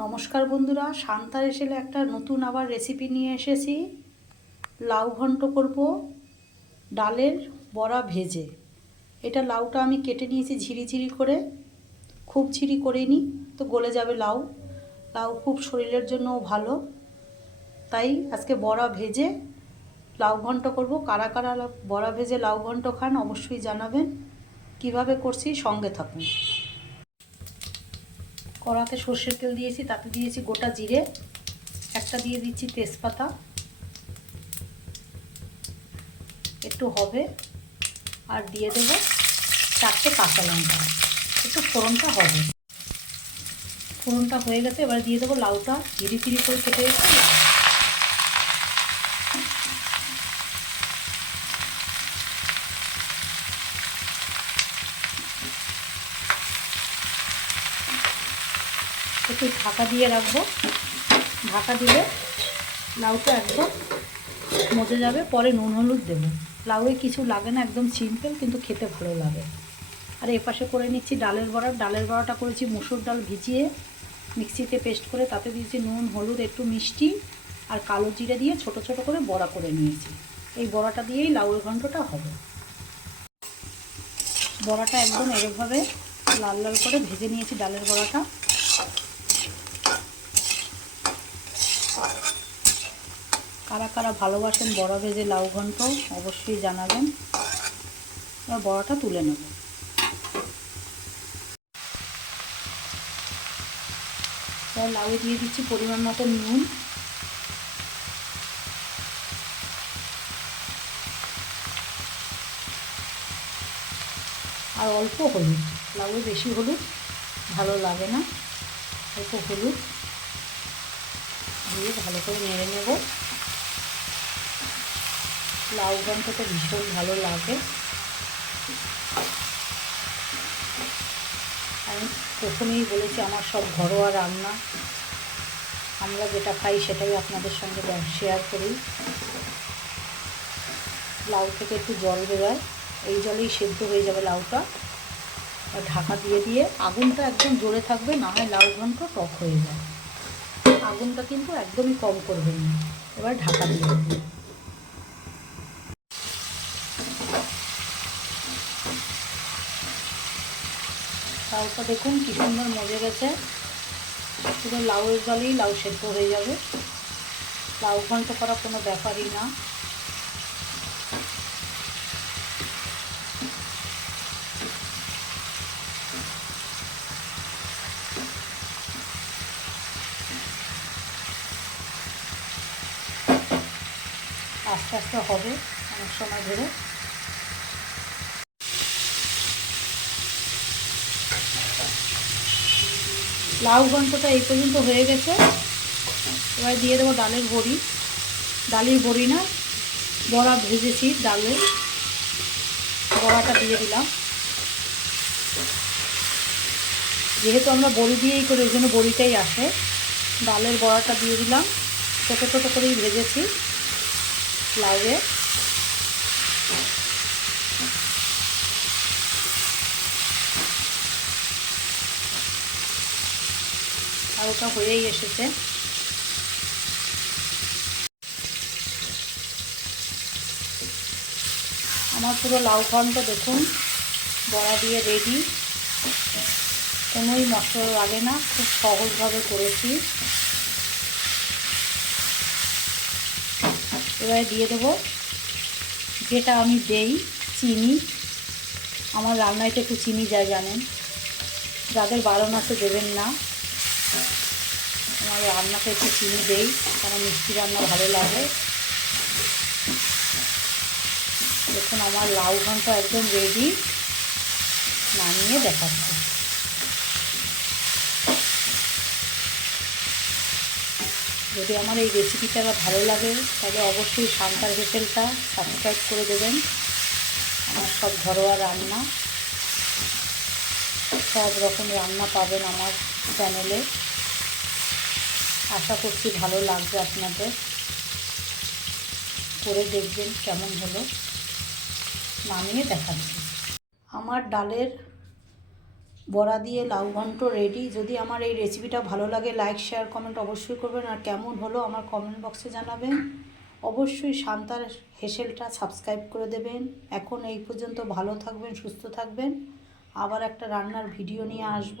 নমস্কার বন্ধুরা শান্তার এসেলে একটা নতুন আবার রেসিপি নিয়ে এসেছি। লাউ ঘন্ট করব, ডালের বড়া ভেজে। এটা লাউটা আমি কেটে নিয়েছি ঝিরিঝিরি করে, খুব ঝিরি করিনি, তো গলে যাবে লাউ। লাউ খুব শরীরের জন্যও ভালো। তাই আজকে বড়া ভেজে লাউ ঘন্ট করব। কারা কারা বড়া ভেজে লাউ ঘন্ট খান অবশ্যই জানাবেন। কীভাবে করছি সঙ্গে থাকুন। কড়াতে সর্ষের তেল দিয়েছি, তাতে দিয়েছি গোটা জিরে, একটা দিয়ে দিচ্ছি তেজপাতা। একটু হবে, আর দিয়ে দেবো চারটে কাঁচা লঙ্কা। একটু ফোড়নটা হবে। ফোড়নটা হয়ে গেছে, এবার দিয়ে দেবো লাউটা ধিরি ধিরি করে কেটে রেখে একটু ঢাকা দিয়ে রাখব। ঢাকা দিলে লাউটা একদম মজে যাবে, পরে নুন, হলুদ দেবো। লাউয়ে কিছু লাগে না, একদম সিম্পল কিন্তু খেতে ভালো লাগে। আর এপাশে করে নিচ্ছি ডালের বড়া। ডালের বড়াটা করেছি মুসুর ডাল ভিজিয়ে, মিক্সিতে পেস্ট করে তাতে দিয়েছি নুন, হলুদ, একটু মিষ্টি আর কালো জিরে দিয়ে ছোট ছোট করে বড়া করে নিয়েছি। এই বড়াটা দিয়েই লাউয়ের ঘণ্টটা হবে। বড়াটা একদম এরকমভাবে লাল লাল করে ভেজে নিয়েছি ডালের বড়াটা। কারা কারা ভালোবাসেন বড়া ভেজে লাউ ঘন্ট অবশ্যই জানাবেন। এবার বড়াটা তুলে নেব। লাউয়ে দিয়ে দিচ্ছি পরিমাণ মতো নুন। আর অল্প হলুদ। লাউয়ে বেশি হলুদ, ভালো লাগে না। অল্প হলুদ। দিয়ে ভালো করে নেড়ে নেব। লাউ ঘন্টটা ভীষণ ভালো লাগে। আমি প্রথমেই বলেছি আমার সব ঘরোয়া রান্না। আমরা যেটা খাই সেটাই আপনাদের সঙ্গে শেয়ার করি। লাউ থেকে একটু জল বেরোয়। এই জলেই সেদ্ধ হয়ে যাবে লাউটা। ঢাকা দিয়ে দিয়ে আগুনটা একদম জোরে থাকবে, না হয় লাউ ঘন্ট টক হয়ে যায়। আগুনটা কিন্তু একদমই কম করবেন না। এবার ঢাকা দিয়ে দেবেন লাউটা দেখুন কী সুন্দর মজে গেছে। শুধু লাউয়ের জলেই লাউ সেদ্ধ হয়ে যাবে। লাউ ঘন্ট করা কোনো ব্যাপারই না। আস্তে আস্তে হবে অনেক সময় ধরে। লাউ ঘন্টটা এই পর্যন্ত হয়ে গেছে। এবার দিয়ে দেবো ডালের বড়ি। ডালের বড়ি না, বড়া ভেজেছি ডালে। বড়াটা দিয়ে দিলাম। যেহেতু আমরা বড়ি দিয়েই করি, ওই জন্য বড়িটাই আসে। ডালের বড়াটা দিয়ে দিলাম। ছোটো ছোটো করেই ভেজেছি লাউয়ে। ওটা হয়েই এসেছে। আমার পুরো লাউ ঘন্ট দেখুন, বড়া দিয়ে রেডি কোনোই মশলা লাগে না, খুব সহজভাবে করেছি। এবারে দিয়ে দেবো যেটা আমি দেই, চিনি। আমার রান্নায় তো একটু চিনি যায় জানেন। যাদের বারণ আছে দেবেন না আমার রান্নাতে একটু চিনি দেই, কারণ মিষ্টি রান্না ভালো লাগে। দেখুন, আমার লাউ ঘণ্টা একদম রেডি নামিয়ে দেখাচ্ছি। যদি আমার এই রেসিপিটা ভালো লাগে, তাহলে অবশ্যই শান্তার হোটেলটা সাবস্ক্রাইব করে দেবেন। আমার সব ঘরোয়া রান্না। সব রকম রান্না পাবেন আমার। চ্যানেলে আশা করছি ভালো লাগবে আপনাদের। করে দেখবেন কেমন হলো। নামিয়ে দেখাচ্ছি। আমার ডালের বড়া দিয়ে লাউ ঘন্ট রেডি যদি আমার এই রেসিপিটা ভালো লাগে লাইক শেয়ার কমেন্ট অবশ্যই করবেন। আর কেমন হলো আমার কমেন্ট বক্সে জানাবেন। অবশ্যই শান্তার হেসেলটা সাবস্ক্রাইব করে দেবেন। এখন এই পর্যন্ত ভালো থাকবেন, সুস্থ থাকবেন। আবার একটা রান্নার ভিডিও নিয়ে আসব।